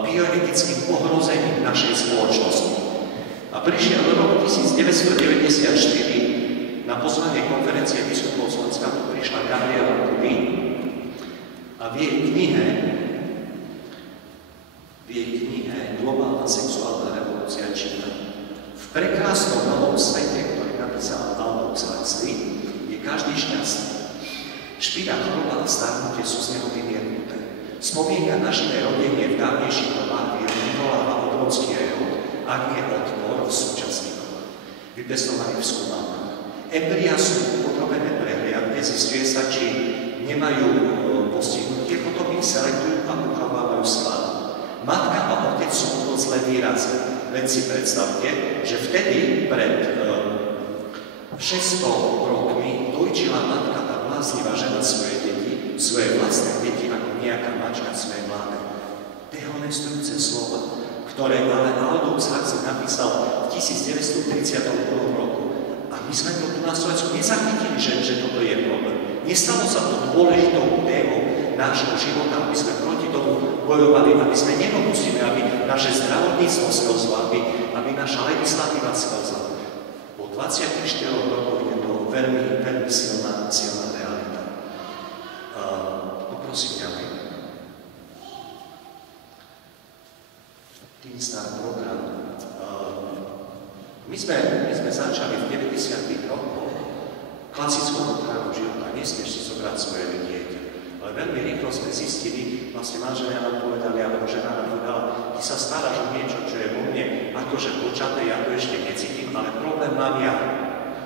bioetickým ohrozením našej spoločnosti. A prišiel do roku 1994 na pozvanie konferencie biskupov Slovenska, tu prišla Gabriela Kuby a v jej knihe Globálna sexuálna revolúcia číta. V prekrásnom novom svete, ktorý napísal Aldous Huxley, je každý šťastný. Špina, choroba a starnutie sú z neho vymietnuté. Spomienka na živé rodenie v dávnejších dobách vyvoláva obrovský rehot, ak nie odpor v súčasníkoch, vypestovaných v skúmavkách. Embria sú podrobené prehliadke, zistuje sa, či nemajú postihnutie, potom ich selektujú a uchovávajú schválne. Matka a otec sú to zlé výrazy. Len si predstavte, že vtedy pred 600 rokmi dojčila matka, tá bláznivá žena svoje deti, svoje vlastné deti ako nejaká mačka svoje mladé. Dehonestujúce slova, ktoré ale Aldous Huxley napísal v 1932 roku. A my sme to tu na Slovensku nezachytili, že toto je problém. Nestalo sa to dôležitou témou nášho života, aby sme proti tomu bojovali, aby sme nedopustili, aby naše zdravotníctvo sklzlo, aby naša legislatíva sklzla. Po 24 rokoch je to veľmi, veľmi silná realita. Poprosím ďalej. Teen Star program. My sme začali v 90. rokoch klasickou odhranou života. Nesmieš si zobrať svoje dieťa. Ale veľmi rýchlo sme zistili, vlastne manželia nám povedali, alebo žena nám povedala, ty sa staráš o niečo, čo je vo mne, akože počaté, ja to ešte necítim, ale problém mám ja.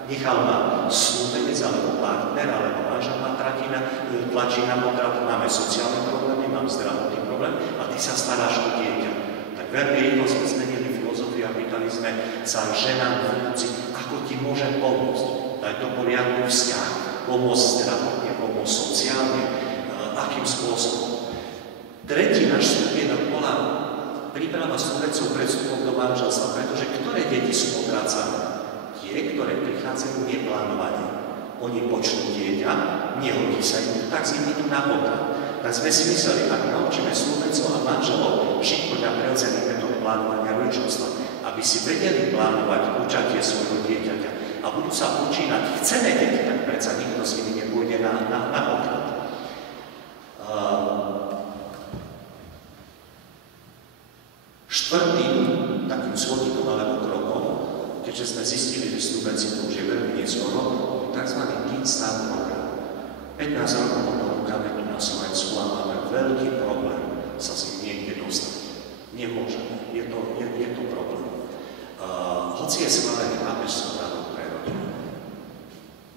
Nechal ma snúbenec, alebo partner, alebo manžel ma tlačí na potrat, máme sociálne problémy, mám zdravotný problém a ty sa staráš o dieťa. Tak veľmi rýchlo sme zmenili filozofiu a pýtali sme sa ženám v vnúci, ako ti môžem pomôcť. Dať do poriadku vzťah, pomôcť zdravotne, pomôcť sociálne, akým spôsobom. Tretí náš stupienok bola príprava snúbencov pred vstupom do manželstva, pretože ktoré deti sú potracané? Tie, ktoré prichádzajú neplánovane. Oni počnú dieťa, nehodí sa im, tak si idú na potrat. Tak sme si mysleli, ak naučíme snúbencov a manželov žiť podľa prirodzených metód plánovania rodičovstva, aby si vedeli plánovať počatie svojho dieťaťa a budú sa počínať chcené deti, tak predsa nikto s nimi nepôjde na potrat. Štvrtým takým svodníkom alebo krokom, keďže sme zistili, že snúbenci to už je veľmi neskoro, je tzv. Teen Star program. 15 rokov ponúkame tu na Slovensku a máme veľký problém sa s ním niekde dostať. Nemôžeme. Je to problém. Hoci je schválený pápežský radou pre rodinu,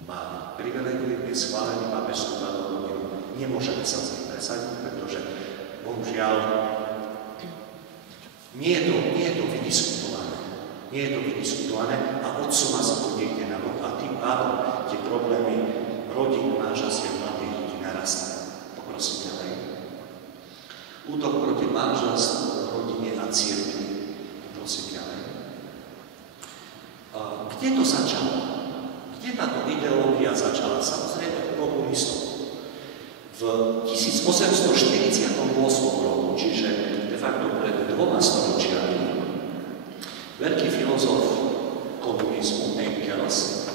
máme privilegium, je schválený pápežský radou rodinu, nemôžeme sa s ním presadiť, pretože bohužiaľ, nie je to vydiskutované. Nie je to vydiskutované a odsúva sa to niekde na bok a tým pádom tie problémy rodín, manželstiev, mladých ľudí narastajú. Poprosím ďalej. Útok proti manželstvu, rodine a cirkvi. Prosím ďalej. Kde to začalo? Kde táto ideológia začala? Samozrejme komunistov. V 1848 roku, čiže de facto pred 2 storočiami, veľký filozof komunizmu Engels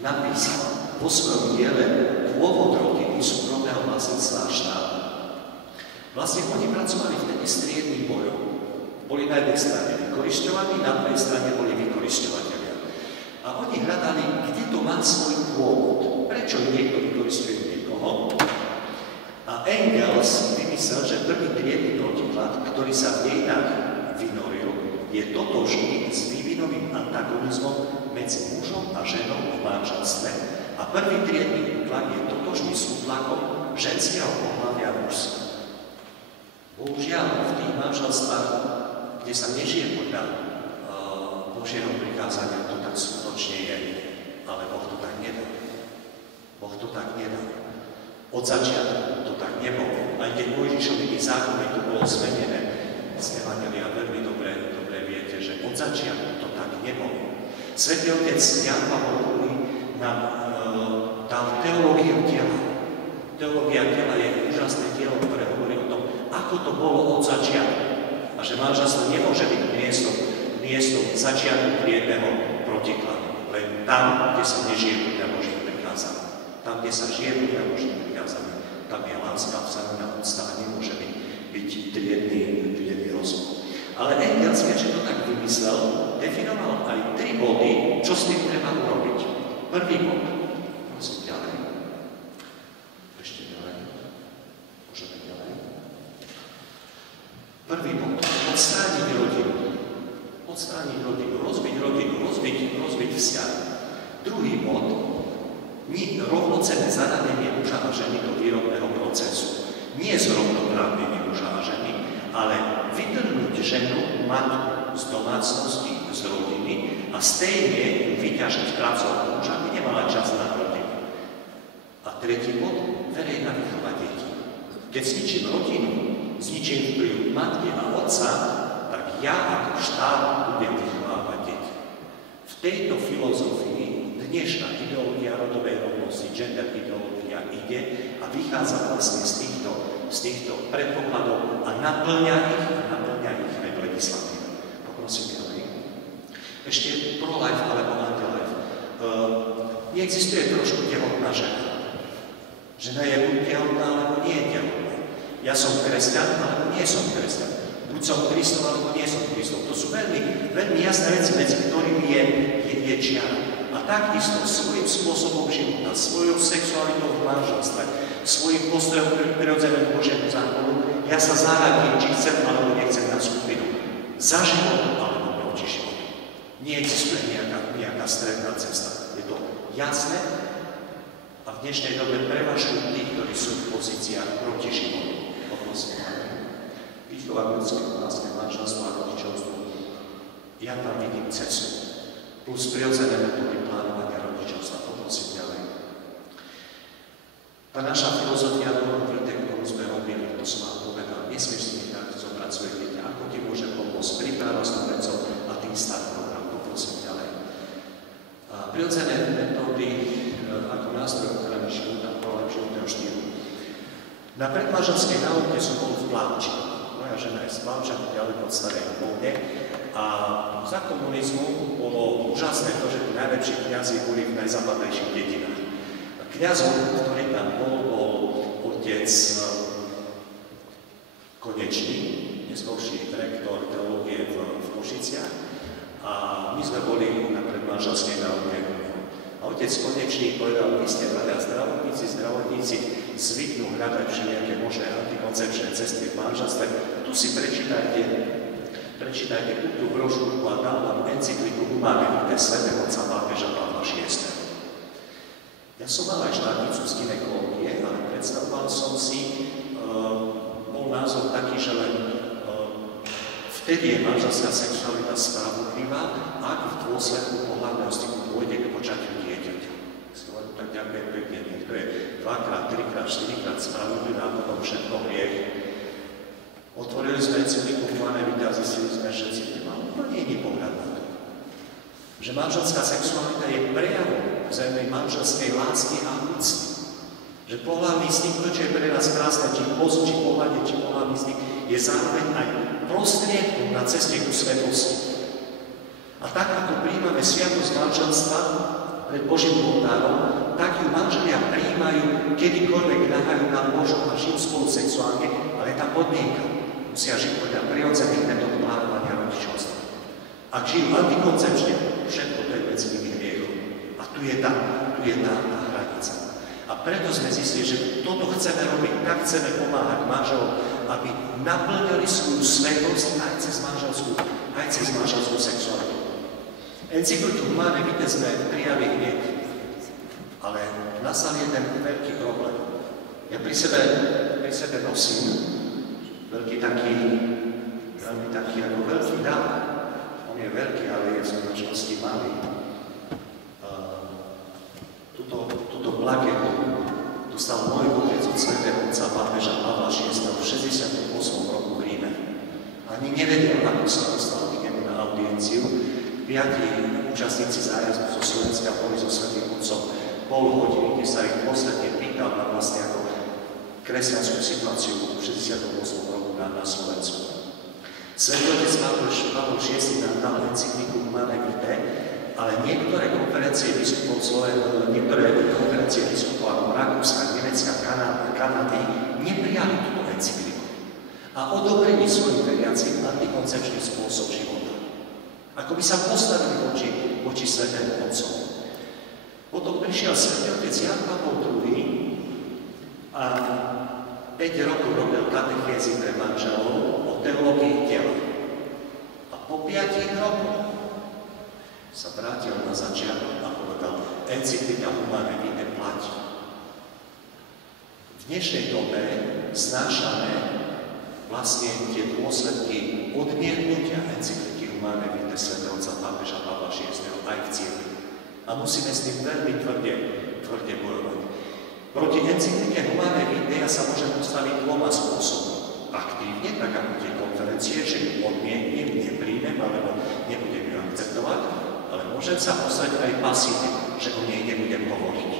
napísal vo svojom diele Pôvod rodiny, súkromného vlastníctva a štátu. Vlastne oni pracovali vtedy s triednym bojom. Boli na jednej strane vykorisťovaní, na druhej strane boli vykorisťovatelia. A oni hľadali, kde to má svoj pôvod. Prečo niekto vykoristuje niekoho? A Engels vymyslel, že prvý triedny protiklad, ktorý sa v dejinách vynoril, je totožný s vývinovým antagonizmom medzi mužom a ženou v manželstve a prvý triedny útlak je totožný s útlakom ženského pohlavia mužstva. Bohužiaľ, v tých manželstvách, kde sa nežije podľa Božieho prikázania, to tak skutočne je, ale Boh to tak nedá. Boh to tak nedá. Od začiatku to tak nebolo. Aj keď Mojžišovými zákonmi to bolo zmenené, z Evanjelia veľmi dobre viete, že od začiatku to tak nebolo. Svätý otec Jan Pavol II nám dal teológiu tela. Teológia tela je úžasné dielo, ktoré hovorí o tom, ako to bolo od začiatku. A že manželstvo nemôže byť miesto začiatku triedného protikladu. Len tam, kde sa nežije podľa Božích prikázaní. Tam, kde sa žije podľa Božích prikázaní, tam je láska, vzájomná úcta a nemôže byť triedny rozpor. Ale Engels, keďže to tak vymyslel, definoval aj 3 body, čo s tým treba urobiť. Prvý bod. Prosím, ďalej. Ešte ďalej. Môžeme ďalej. Prvý bod. Odstrániť rodinu. Odstrániť rodinu. Rozbiť rodinu. Rozbiť vzťah. Druhý bod. Rovnocenné zaradenie muža a ženy do výrobného procesu. Nie zrovnoprávnenie muža a ženy, ale vytrhnúť ženu, matku z domácnosti, z rodiny a stejne vyťažiť pracovnú muža, aby nemala čas na rodinu. A tretí bod, verejná výchova detí. Keď zničím rodinu, zničím vplyv matky a otca, tak ja ako štát budem vychovávať deti. V tejto filozofii dnešná ideológia rodovej rovnosti, gender ideológia ide a vychádza vlastne z týchto predpokladov a naplňa ich aj v legislatíve. Poprosím ďalej. Ešte pro-life alebo anti-life. Neexistuje trošku tehotná žena. Žena je buď tehotná, alebo nie je tehotná. Ja som kresťan, alebo nie som kresťan. Buď som Kristov, alebo nie som Kristov. To sú veľmi jasné veci, medzi ktorými je čiara. A takisto svojím spôsobom života, svojou sexualitou v manželstve, svojím postojom k prirodzenému Božiemu zákonu, ja sa zaradím, či chcem alebo nechcem na skupinu. Za život alebo proti životu. Neexistuje nejaká stredná cesta. Je to jasné a v dnešnej dobe prevažujú tí, ktorí sú v pozíciách proti životu. Poprosím. Výchova k ľudskej láske, manželstvo a rodičovstvo. Ja tam vidím cestu. Plus prirodzené metódy plánovania rodičovstva. Poprosím ďalej. Tá naša filozofia dohodnuté, ktorú sme robili, to som vám povedal, nesmieš si nechať zobrať svoje dieťa. Ako ti môže pomôcť príprava stúpencov a tým start program. Poprosím ďalej. Prirodzené metódy ako nástroj ochrany života, životného štýlu. Na predmanželskej náuke som bol v Plavči. Moja žena je z Plavča, ďaleko od Starej Polne. A za komunizmu bolo úžasné to, že tí najlepší kňazi boli v najzápadnejších dedinách. Kňazom, ktorý tam bol otec Konečný, neskôrší rektor teológie v Košiciach. A my sme boli na predmanželskej náuke. A otec Konečný povedal, vy ste hľadia zdravotníci zvyknú hľadať všelijaké možné antikoncepčné cesty v manželstve. Tu si prečítajte tú brožúrku a dám vám encykliku Humane Vitae svätého otca pápeža Pavla VI. Ja som mal aj štátnicu z gynekológie, ale predstavoval som si, bol názor taký, že len vtedy je manželská sexualita spravodlivá, ak v dôsledku pohlavného styku pôjde k počatiu dieťaťa. Tak ďakujem pekne, niekto je 2-krát, 3-krát, 4-krát spravodlivý a potom všetko hriech. Otvorili sme encykliku Humanae Vitae a zistili sme, že církev má úplne iný pohľad na to. Že manželská sexualita je prejavom vzájomnej manželskej lásky a úcty. Že pohlavný styk, to, čo je pre nás krásne, či post, či pohľadie, či pohlavný styk, je zároveň aj prostriedkom na ceste ku svetosti. A tak, ako prijímame sviatosť manželstva pred Božím oltárom, tak ju manželia prijímajú, kedykoľvek nahajú na Božu a žijú spolu sexuálne, ale je tá podmienka. Musia žiť podľa prirodzených metód plánovania rodičovstva. Ak žijú antikoncepčne, všetko to je medzi nimi hriechom. A tu je tá hranica. A preto sme zistili, že toto chceme robiť, tak chceme pomáhať manželom, aby naplňali svoju svetosť aj cez manželskú sexualitu. Encykliku Humanae Vitae sme prijali hneď, ale nastal jeden veľký problém. Ja pri sebe nosím veľmi taký ako veľký dar. On je veľký, ale je v skutočnosti malý. Túto plaketu dostal môj otec od svätého otca pápeža Pavla VI v 68. roku v Ríme. Ani nevedel, ako sa dostal k nemu na audienciu. 5 účastníci zájazdu zo Slovenska boli so svätým otcom pol hodiny, kde sa ich posledne pýtal na vlastne ako kresťanskú situáciu v 68. roku na Slovensku. Svätý otec Pavol VI nám dal encykliku Humanae Vitae, ale niektoré konferencie biskupov ako Rakúska, Nemecka, Kanady neprijali túto encykliku a odobrili svojim veriacim antikoncepčný spôsob života. Ako by sa postavili voči svätému otcovi. Potom prišiel svätý otec Ján Pavol II a 5 rokov robil katechézy pre manželov o teológii tela. A po 5 rokoch sa vrátil na začiatok a povedal, encyklika Humanae Vitae platí. V dnešnej dobe znášame vlastne tie dôsledky odmietnutia encykliky Humanae Vitae svätého otca pápeža Pavla VI aj v cirkvi. A musíme s tým veľmi tvrde bojovať. Proti encyklike Humanae Vitae sa môžem postaviť 2 spôsobmi. Aktívne, tak ako tie konferencie, že ju odmietnem, nepríjmem, alebo nebudem ju akceptovať, ale môžem sa postaviť aj pasívne, že o nej nebudem hovoriť.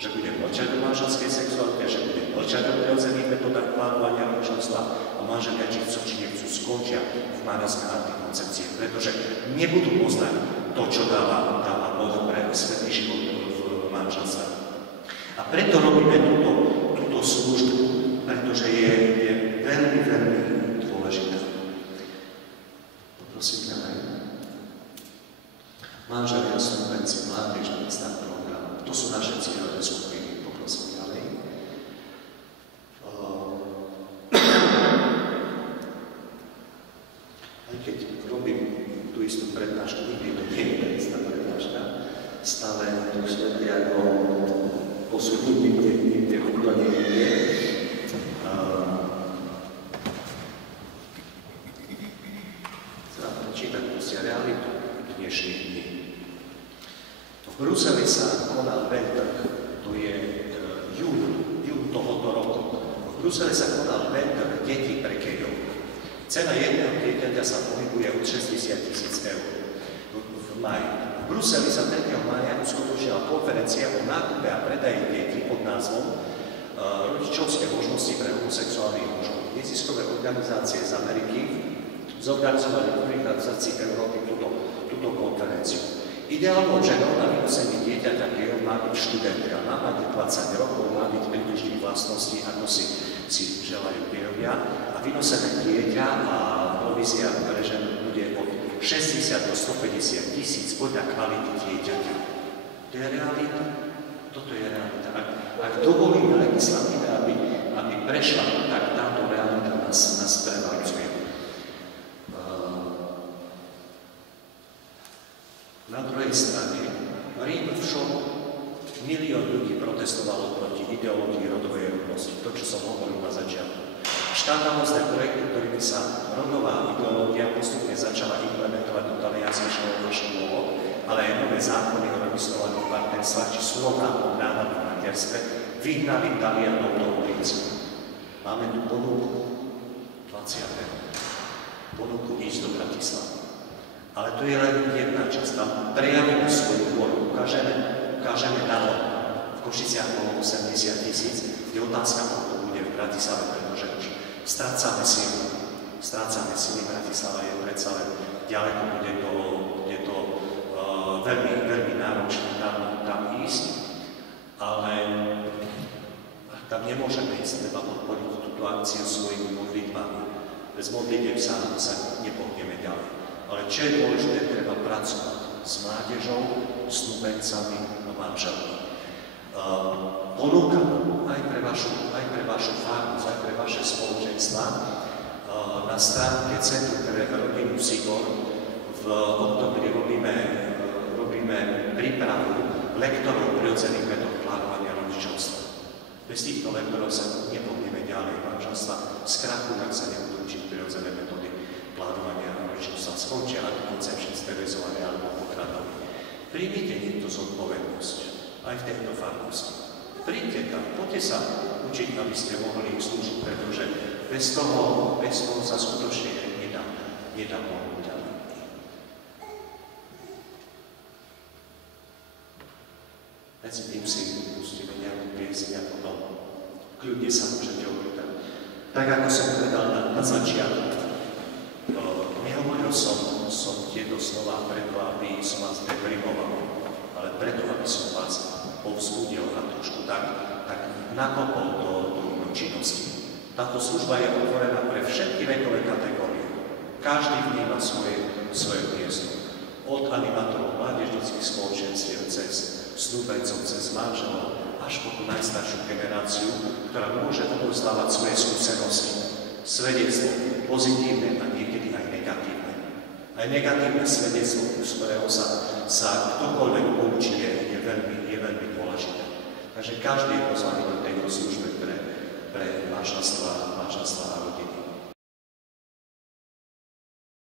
Že budem mlčať o manželskej sexualite, že budem mlčať o prirodzených metodách plánovania rodičovstva a manželia, či chcú, či nechcú, skončia v manželskej antikoncepcii, pretože nebudú poznať to, čo dáva Boh pre svätý život v manželstve. A preto robíme túto službu, pretože je veľmi, veľmi dôležitá. Poprosím ďalej. Manželia, snúbenci, mládež, miesta program. To sú naše cieľové skupiny. Poprosím ďalej. Aj keď robím tú istú prednášku, nikdy to nie je istá prednáška, stále to všetky ako posúdiť niekde úplne nie. Čítať proste realitu dnešných dní. V Bruseli sa konal veľtrh, to je jún tohoto roku. V Bruseli sa konal veľtrh detí pre kejov. Cena jedného dieťaťa sa pohybuje od 60 000 eur v maji. V Bruseli sa 3. mája uskutočnila konferencia o nákupe a predaji detí pod názvom Rodičovské možnosti pre homosexuálnych mužov. Neziskové organizácie z Ameriky zorganizovali v organizácii Európy túto konferenciu. Ideálnou ženou na vynosenie dieťaťa gejov má byť študentka, má mať 20 rokov, má byť prílišných vlastností, ako si želajú gejovia. A vynosené dieťa a provízia pre ženu bude od 60 do 150 000 podľa kvality dieťaťa. To je realita. Toto je realita. Ak dovolíme legislatíve, aby prešla, tak táto realita nás prevádzuje. Na druhej strane, Rím v šoku. 1 000 000 ľudí protestovalo proti ideológii rodovej rovnosti. To, čo som hovoril na začiatku. štátavostné projekty, ktorými sa rodová ideológia postupne začala implementovať do talianských škôl a škôl, ale aj nové zákony o registrovaných partnerstvách či surová náhľad v materstve vyhnali Talianov do ulic. Máme tu ponuku 20. ponuku ísť do Bratislavy. Ale to je len jedna časť. Tam prejavíme svoju vôľu, ukážeme nahod. V Košiciach bolo 80 000, je otázka, ako to bude v Bratislave, pretože už strácame síly. Bratislava je predsa len ďaleko, bude to veľmi, veľmi náročné tam ísť, ale tam nemôžeme ísť, treba podporiť túto akciu svojimi modlitbami. Bez modlitev sa nepohneme ďalej. Ale čo je dôležité, treba pracovať s mládežou, snúbencami a manželmi. Ponúkam aj pre vašu farnosť, aj pre vaše spoločenstva na stránke Centru pre rodinu Sigor v oktobri robíme prípravu lektorov prirodzených metód plánovania rodičovstva. Bez týchto lektorov sa nepohneme ďalej manželstva, skrachujú, ak sa nebudú učiť prirodzené metódy plánovania rodičovstva, skončia antikoncepčne sterilizované alebo pokradové. Príjmite niekto zodpovednosť aj v tejto farnosti. Príďte tam, poďte sa učiť, aby ste mohli slúžiť, pretože bez toho sa skutočne nedá pomôcť ďalej. Medzi tým si pustíme nejakú pieseň a potom kľudne sa môžete opýtať. Tak ako som povedal na začiatku, nehovoril som tieto slova preto, aby som vás deprimoval, ale preto, aby som vás povzbudil a trošku tak nakopol do činnosti. Táto služba je otvorená pre všetky vekové kategórie. Každý v nej má svoje miesto. Od animátorov mládežnických spoločenstiev cez snúbencov, cez manželov, až po tú najstaršiu generáciu, ktorá môže odovzdávať svoje skúsenosti, svedectvo, pozitívne a niekedy aj negatívne. Aj negatívne svedectvo, z ktorého sa ktokoľvek poučí, je veľmi dôležité. Takže každý je pozvaný do tejto služby pre manželstva a rodiny.